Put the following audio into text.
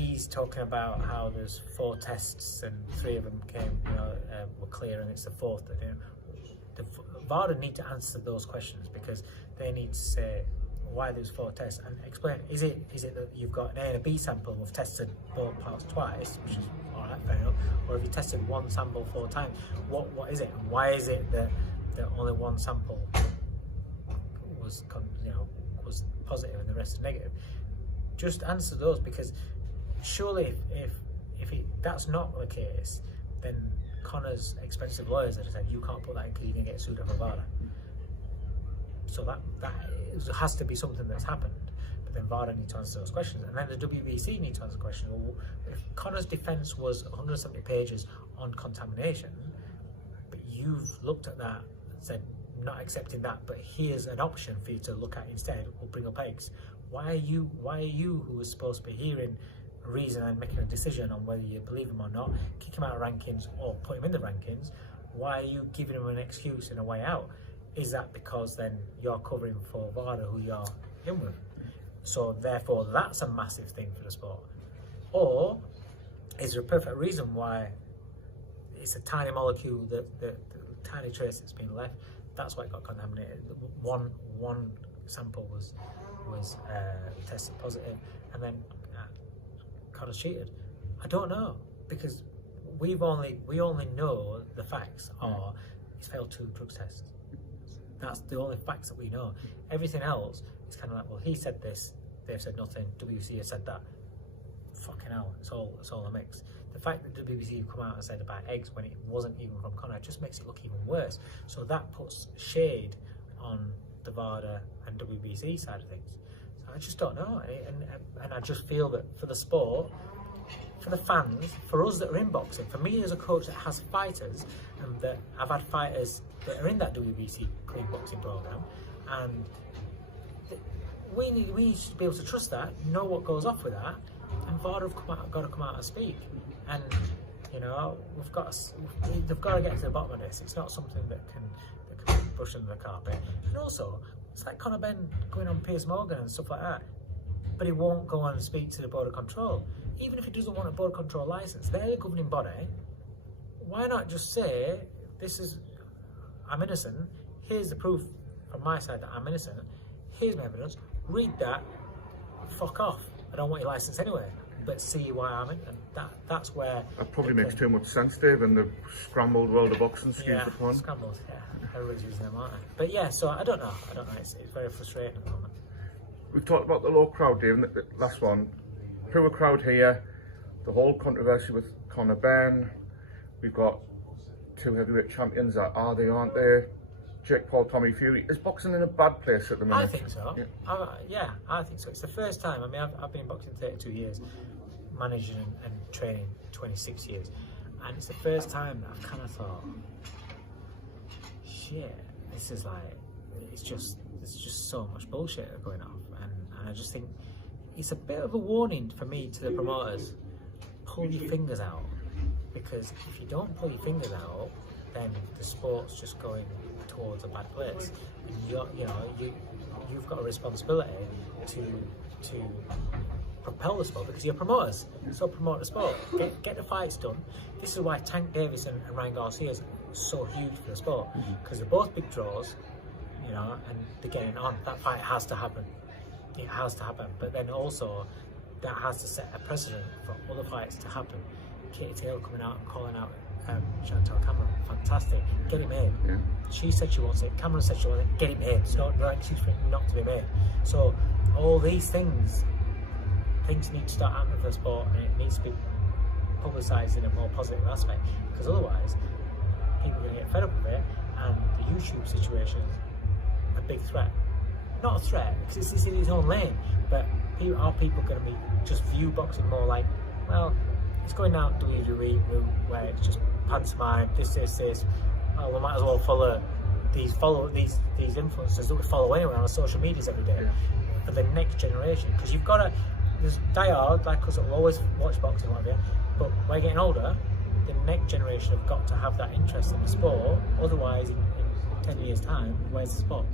he's talking about how there's 4 tests and 3 of them were clear, and it's the 4th that the VAR need to answer those questions, because they need to say why there's 4 tests and explain. Is it that you've got an A and a B sample and we've tested both parts twice, which is all right, fair enough, or have you tested 1 sample 4 times? What is it, and why is it that only 1 sample was positive and the rest are negative? Just answer those, because surely if that's not the case, then Conor's expensive lawyers have said you can't put that in because you're going to get sued over VAR. So that has to be something that's happened. But then VAR need to answer those questions, and then the WBC need to answer the question. Well, if Conor's defence was 170 pages on contamination, but you've looked at that and said not accepting that, but here's an option for you to look at instead, we'll bring up eggs. Why are you who is supposed to be hearing reason and making a decision on whether you believe him or not, kick him out of rankings or put him in the rankings? Why are you giving him an excuse and a way out? Is that because then you're covering for VADA, who you're in with? So therefore that's a massive thing for the sport. Or is there a perfect reason why it's a tiny molecule, the tiny trace that's been left, that's why it got contaminated? One sample was tested positive, and then Conor's cheated. I don't know, because we only know the facts are he's failed 2 drug tests. That's the only facts that we know. Everything else is kind of like, well, he said this, they've said nothing, WC has said that. Fucking hell, it's all a mix. The fact that WBC have come out and said about eggs when it wasn't even from Conor just makes it look even worse. So that puts shade on the VADA and WBC side of things. So I just don't know, and I just feel that for the sport, for the fans, for us that are in boxing, for me as a coach that has fighters, and that I've had fighters that are in that WBC clean boxing program, and we should be able to trust that, know what goes off with that, and VADA have got to come out and speak. And they've got to get to the bottom of this. It's not something that can be brushed under the carpet. And also, it's like Conor BENN going on Piers Morgan and stuff like that, but he won't go on and speak to the Board of Control. Even if he doesn't want a Board of Control licence, they're the governing body. Why not just say, I'm innocent, here's the proof from my side that I'm innocent, here's my evidence, read that, fuck off. I don't want your licence anyway, but see why I'm in. And that's where... That probably makes too much sense, Dave, in the scrambled world of boxing, excuse the pun. Scrambled, yeah. Everybody's using them, aren't they? But yeah, so I don't know. It's very frustrating at the moment. We've talked about the low crowd, Dave, and the last one. Poor crowd here, the whole controversy with Conor BENN. We've got 2 heavyweight champions that are they, aren't they? Jake Paul, Tommy Fury. Is boxing in a bad place at the moment? I think so. Yeah, I think so. It's the first time. I mean, I've been in boxing 32 years, managing and training 26 years, and it's the first time I've kind of thought, shit, this is like, there's just so much bullshit going on, and I just think it's a bit of a warning for me to the promoters: pull your fingers out, because if you don't pull your fingers out, then the sport's just going towards a bad place. And you've got a responsibility to propel the sport, because you're promoters, so promote the sport, get the fights done. This is why Tank Davis and Ryan Garcia is so huge for the sport, because they're both big draws, and they're getting on. That fight has to happen. It has to happen, but then also that has to set a precedent for other fights to happen. Katie Taylor coming out and calling out Chantal Cameron, fantastic, get it made. Yeah. She said she wants it, Cameron said she wants it, get it made. It's not right, she's not to be made. So all these things need to start happening for the sport, and it needs to be publicised in a more positive aspect, because otherwise people are going to get fed up with it, and the YouTube situation is a big threat. Not a threat, because it's in its own lane, but are people going to be just view boxing more like, well, it's going down WWE route where it's just pantomime, this. Oh, we might as well follow these influencers that we follow anyway on our social medias every day, for the next generation. Because you've got to, there's diehard like us that will always watch boxing, whatever, but we're getting older. The next generation have got to have that interest in the sport. Otherwise, in 10 years' time, where's the sport?